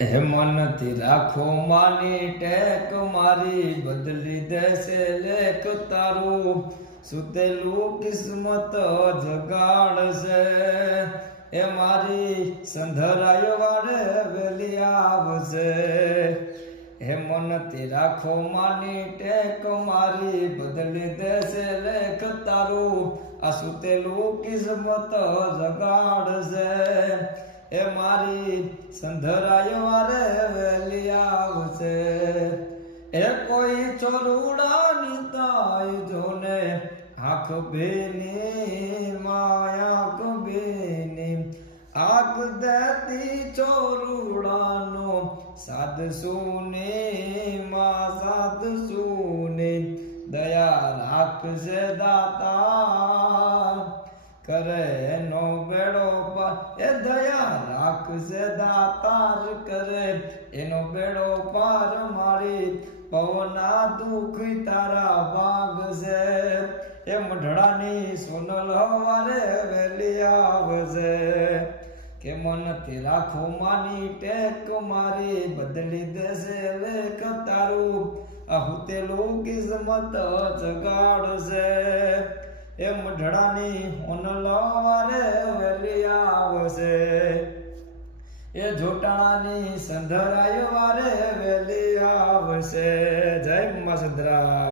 હે મનથી રાખો માની ટેક મારી બદલી દેશે લેખ તારું સુતેલું કિસ્મત જગાડશે એ મારી સંધરાયો વારે વેલી આવશે હે મનથી રાખો માની ટેક મારી બદલી દેશે લેખ તારું આ સુતેલું કિસ્મત જગાડશે એ મારી સંધરાય વારે વેલી આવશે એ કોઈ ચોરુડાની તાઈ જોને આંખ ભીની માયાક ભીની આંખ દેતી ચોરુડાનો સાદ સુને માં સાદ સુને દયા રાખશે દાતા કરે એનો બેડો પાર એ દયા રાખશે દાતાર કરે એનો બેડો પાર મારી પવના દુઃખ તારા ભાગશે એ મઢડાની સોનલ હવારે વેલી આવશે કે મનથી રાખો માની ટેક મારી બદલી દેશે લેખ તારું આહુતેલું કિસ્મત જગાડશે એ મઢડાની હોનલો વારે વેલી આવશે એ જોટાણાની સંધરાય વારે વેલી આવશે જય મા સંધરા।